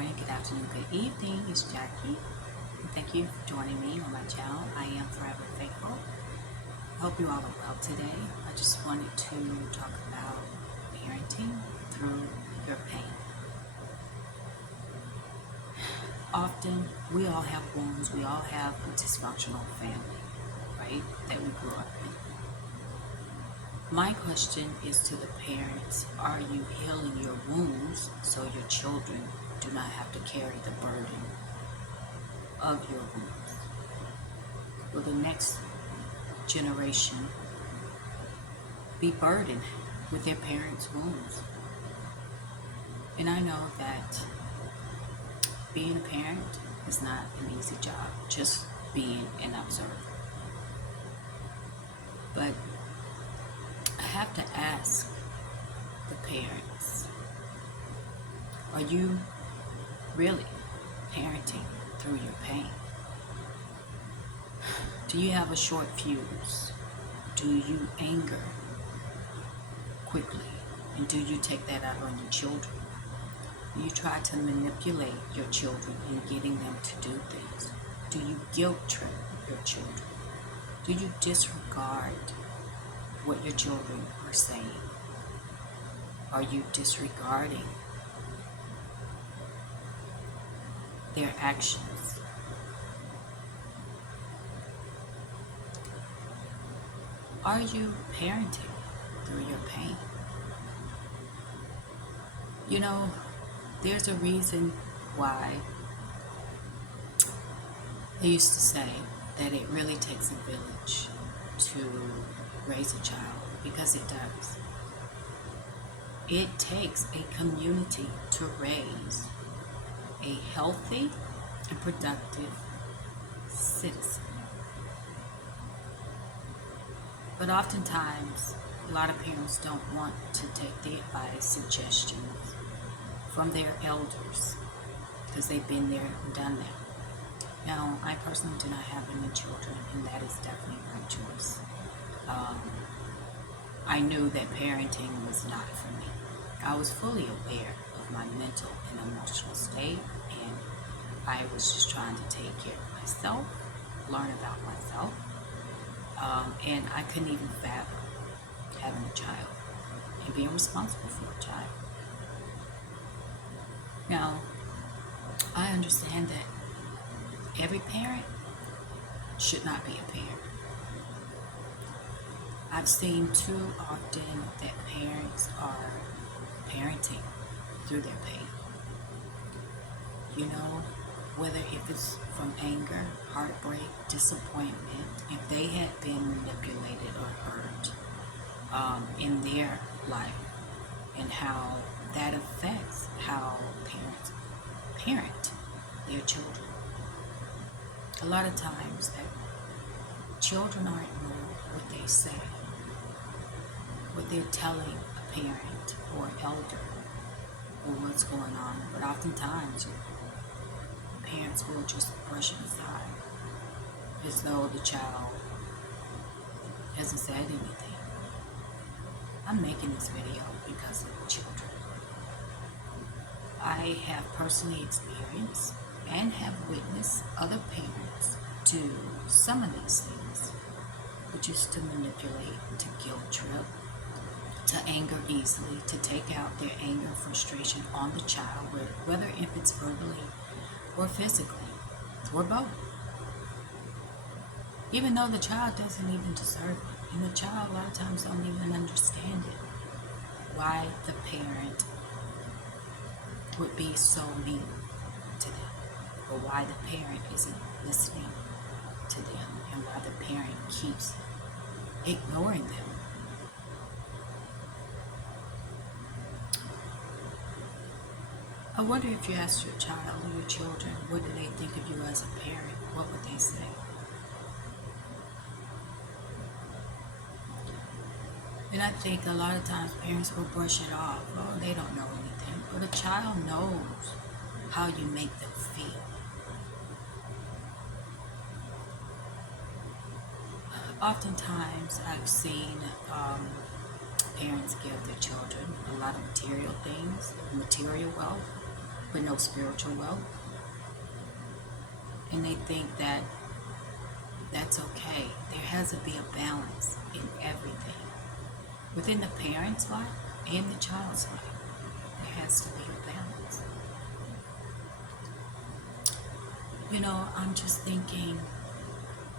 morning, good afternoon, good evening. It's Jackie. And thank you for joining me on my channel. I am Forever Faithful. I hope you all are well today. I just wanted to talk about parenting through your pain. Often, we all have wounds. We all have a dysfunctional family, right, that we grew up in. My question is to the parents, are you healing your wounds so your children do not have to carry the burden of your wounds? Will the next generation be burdened with their parents' wounds? And I know that being a parent is not an easy job, just being an observer. But I have to ask the parents, are you really parenting through your pain? Do you have a short fuse? Do you anger quickly? And do you take that out on your children? Do you try to manipulate your children in getting them to do things? Do you guilt trip your children? Do you disregard what your children are saying? Are you disregarding their actions? Are you parenting through your pain? You know, there's a reason why they used to say that it really takes a village to raise a child, because it does. It takes a community to raise a healthy and productive citizen. But oftentimes, a lot of parents don't want to take the advice, suggestions from their elders, because they've been there and done that. Now, I personally do not have any children, and that is definitely my choice. I knew that parenting was not for me. I was fully aware of my mental and emotional state, and I was just trying to take care of myself, learn about myself, and I couldn't even fathom having a child and being responsible for a child. Now, I understand that every parent should not be a parent. I've seen too often that parents are parenting through their pain. You know, whether if it's from anger, heartbreak, disappointment, if they had been manipulated or hurt in their life, and how that affects how parents parent their children. A lot of times that children aren't moved what they say, what they're telling a parent or elder, or what's going on. But oftentimes, parents will just brush it aside as though the child hasn't said anything. I'm making this video because of the children. I have personally experienced and have witnessed other parents do some of these things, which is to manipulate, to guilt trip, to anger easily, to take out their anger and frustration on the child, whether if it's verbally or physically, or both. Even though the child doesn't even deserve it. And the child a lot of times don't even understand it. Why the parent would be so mean to them, or why the parent isn't listening to them, and why the parent keeps ignoring them. I wonder if you asked your child or your children, what do they think of you as a parent? What would they say? And I think a lot of times parents will brush it off. Oh, they don't know anything. But a child knows how you make them feel. Oftentimes, I've seen parents give their children a lot of material things, material wealth, but no spiritual wealth. And they think that that's okay. There has to be a balance in everything. Within the parent's life and the child's life, there has to be a balance. I'm just thinking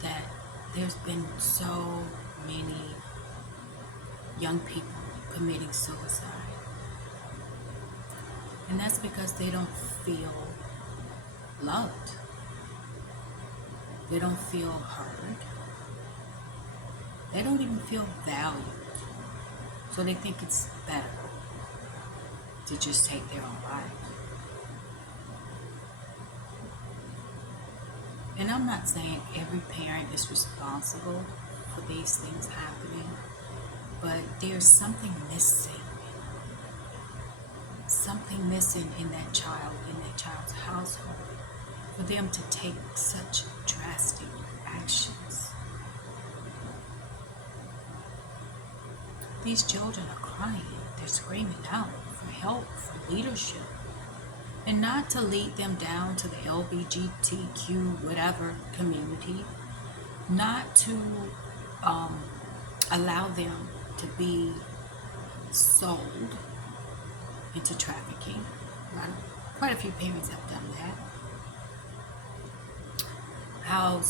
that there's been so many young people committing suicide. And that's because they don't feel loved. They don't feel heard. They don't even feel valued. So they think it's better to just take their own life. And I'm not saying every parent is responsible for these things happening, but there's something missing. Something missing in that child's household, for them to take such drastic actions. These children are crying. They're screaming out for help, for leadership. And not to lead them down to the LGBTQ whatever community. Not to allow them to be sold into trafficking. Quite a few parents have done that. I've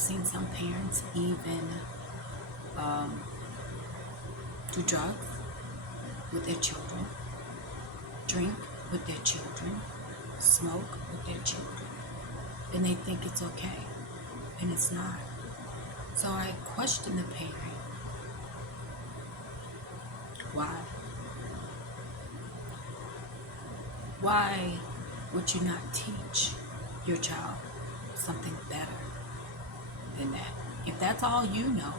seen some parents even do drugs with their children, drink with their children, smoke with their children, and they think it's okay, and it's not. So I question the parent. Why? Why would you not teach your child something better than that? If that's all you know,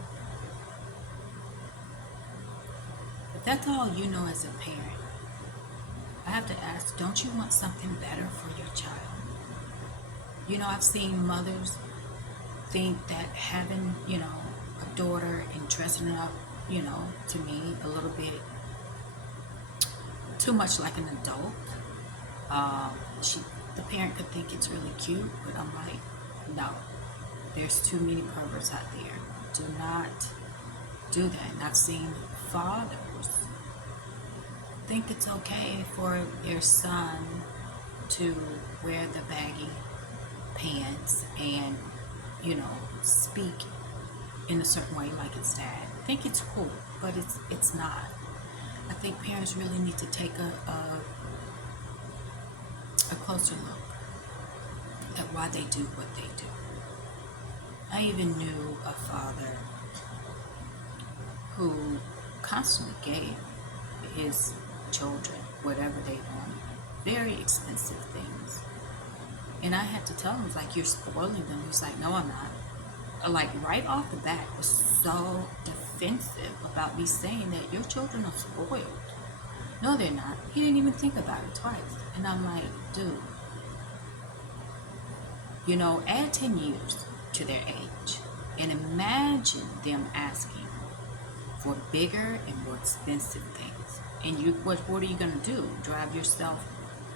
as a parent, I have to ask, don't you want something better for your child? I've seen mothers think that having, a daughter and dressing her up, to me, a little bit too much like an adult. The parent could think it's really cute, but I'm like, no. There's too many perverts out there. Do not do that. And I've seen fathers think it's okay for their son to wear the baggy pants and, speak in a certain way like his dad. I think it's cool, but it's not. I think parents really need to take a closer look at why they do what they do. I even knew a father who constantly gave his children whatever they wanted, very expensive things. And I had to tell him, like, you're spoiling them. He's like, no, I'm not. Like, right off the bat, was so defensive about me saying that your children are spoiled. No, they're not. He didn't even think about it twice. And I'm like, dude, add 10 years to their age and imagine them asking for bigger and more expensive things. And what are you going to do? Drive yourself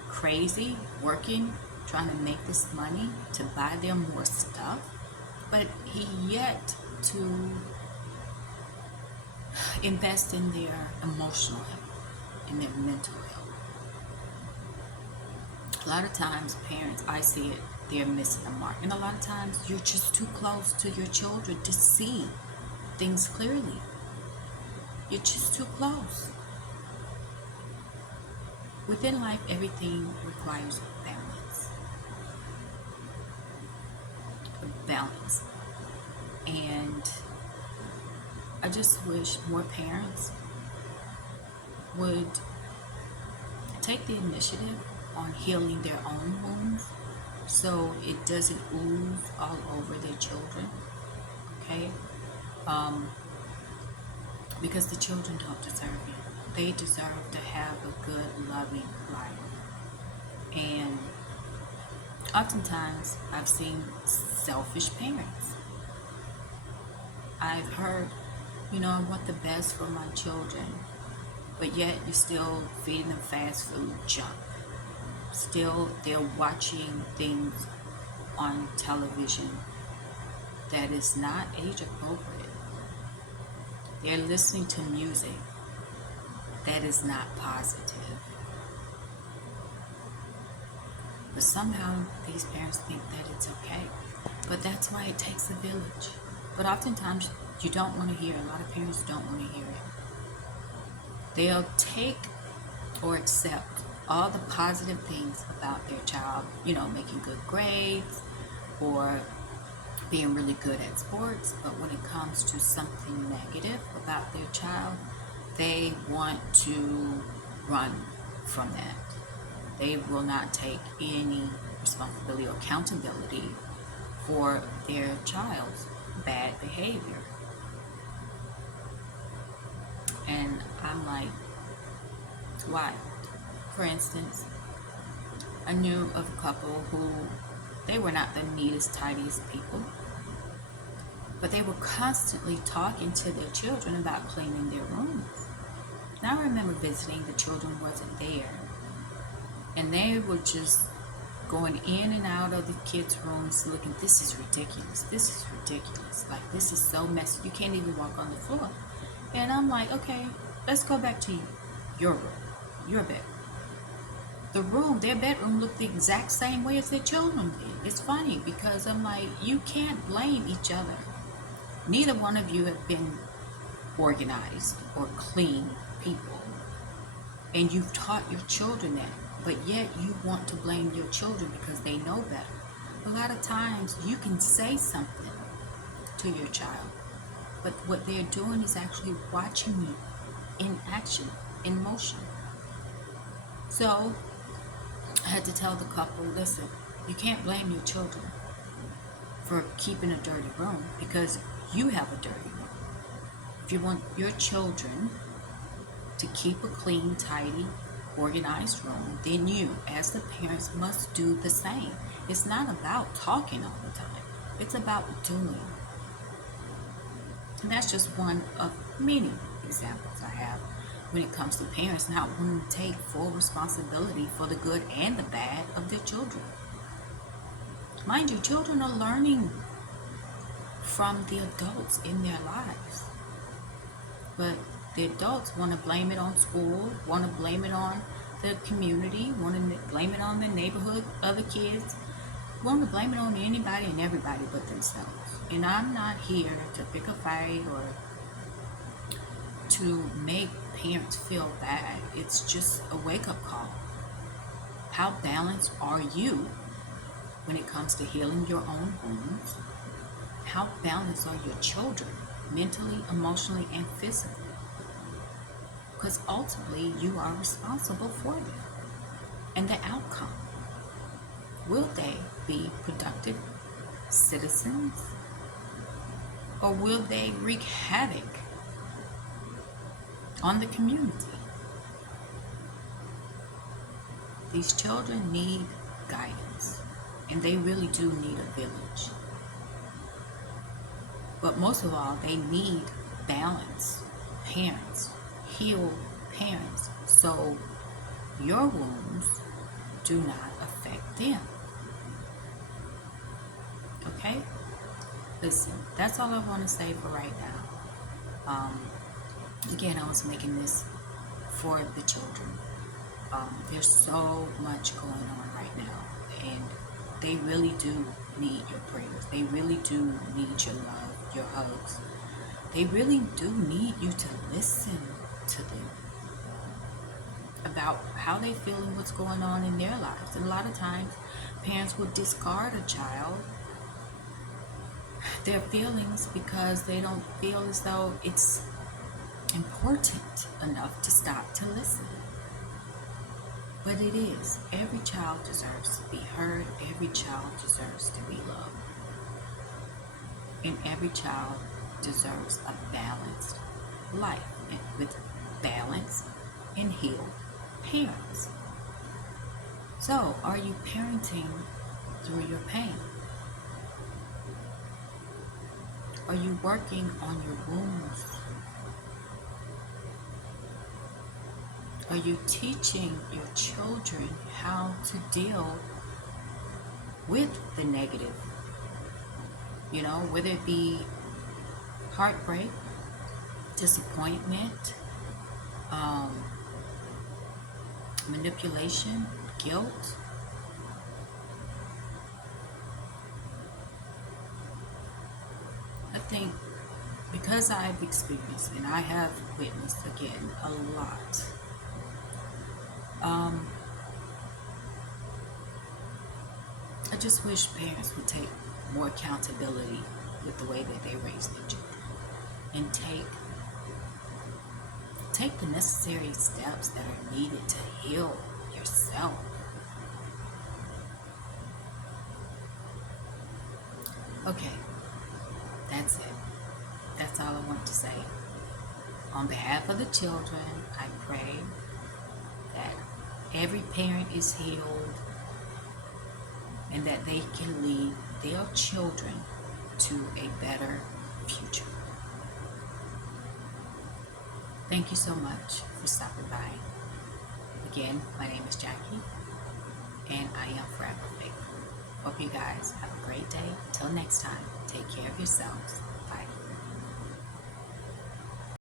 crazy, working, trying to make this money to buy them more stuff? But he yet to invest in their emotional health, in their mental health. A lot of times parents, I see it, they're missing the mark. And a lot of times you're just too close to your children to see things clearly. You're just too close. Within life, everything requires balance. Balance. And I just wish more parents would take the initiative on healing their own wounds so it doesn't ooze all over their children. Okay? Because the children don't deserve it. They deserve to have a good, loving life. And oftentimes, I've seen selfish parents. I've heard, I want the best for my children, but yet you're still feeding them fast food junk. Still, they're watching things on television that is not age appropriate. They're listening to music that is not positive. But somehow these parents think that it's okay. But that's why it takes a village. But oftentimes you don't want to hear it. A lot of parents don't want to hear it. They'll take or accept all the positive things about their child, making good grades or being really good at sports, but when it comes to something negative about their child, they want to run from that. They will not take any responsibility or accountability for their child's bad behavior. And I'm like, why? For instance, I knew of a couple who they were not the neatest, tidiest people, but they were constantly talking to their children about cleaning their rooms. Now I remember visiting, the children wasn't there, and they were just going in and out of the kids' rooms looking, this is ridiculous, like this is so messy, you can't even walk on the floor. And I'm like, okay, let's go back to your room, your bed. Their bedroom looked the exact same way as their children did. It's funny because I'm like, you can't blame each other. Neither one of you have been organized or clean people. And you've taught your children that. But yet you want to blame your children because they know better. A lot of times you can say something to your child, but what they're doing is actually watching you in action, in motion. So I had to tell the couple, listen, you can't blame your children for keeping a dirty room because you have a dirty room. If you want your children to keep a clean, tidy, organized room, then you, as the parents, must do the same. It's not about talking all the time. It's about doing. And that's just one of many examples I have when it comes to parents not wanting to take full responsibility for the good and the bad of their children. Mind you, children are learning from the adults in their lives. But the adults want to blame it on school, want to blame it on the community, want to blame it on the neighborhood, other kids, want to blame it on anybody and everybody but themselves. And I'm not here to pick a fight or to make parents feel bad. It's just a wake-up call. How balanced are you when it comes to healing your own wounds? How balanced are your children, mentally, emotionally, and physically? Because ultimately, you are responsible for them and the outcome. Will they be productive citizens, or will they wreak havoc on the community? These children need guidance, and they really do need a village. But most of all, they need balanced parents, healed parents, so your wounds do not affect them. Okay? Listen, that's all I want to say for right now. Again, I was making this for the children. There's so much going on right now, and they really do need your prayers. They really do need your love, your hugs. They really do need you to listen to them about how they feel and what's going on in their lives. And a lot of times, parents will discard a child, their feelings, because they don't feel as though it's important enough to stop to listen. But it is. Every child deserves to be heard. Every child deserves to be loved. And every child deserves a balanced life with balanced and healed parents. So, are you parenting through your pain? Are you working on your wounds? Are you teaching your children how to deal with the negative? Whether it be heartbreak, disappointment, um, manipulation, guilt. I think because I've experienced and I have witnessed again a lot, um, I just wish parents would take more accountability with the way that they raise their children and take the necessary steps that are needed to heal yourself. Okay, that's it. That's all I want to say. On behalf of the children, I pray that every parent is healed and that they can lead their children to a better future. Thank you so much for stopping by. Again, my name is Jackie, and I am forever faithful. Hope you guys have a great day. Until next time, take care of yourselves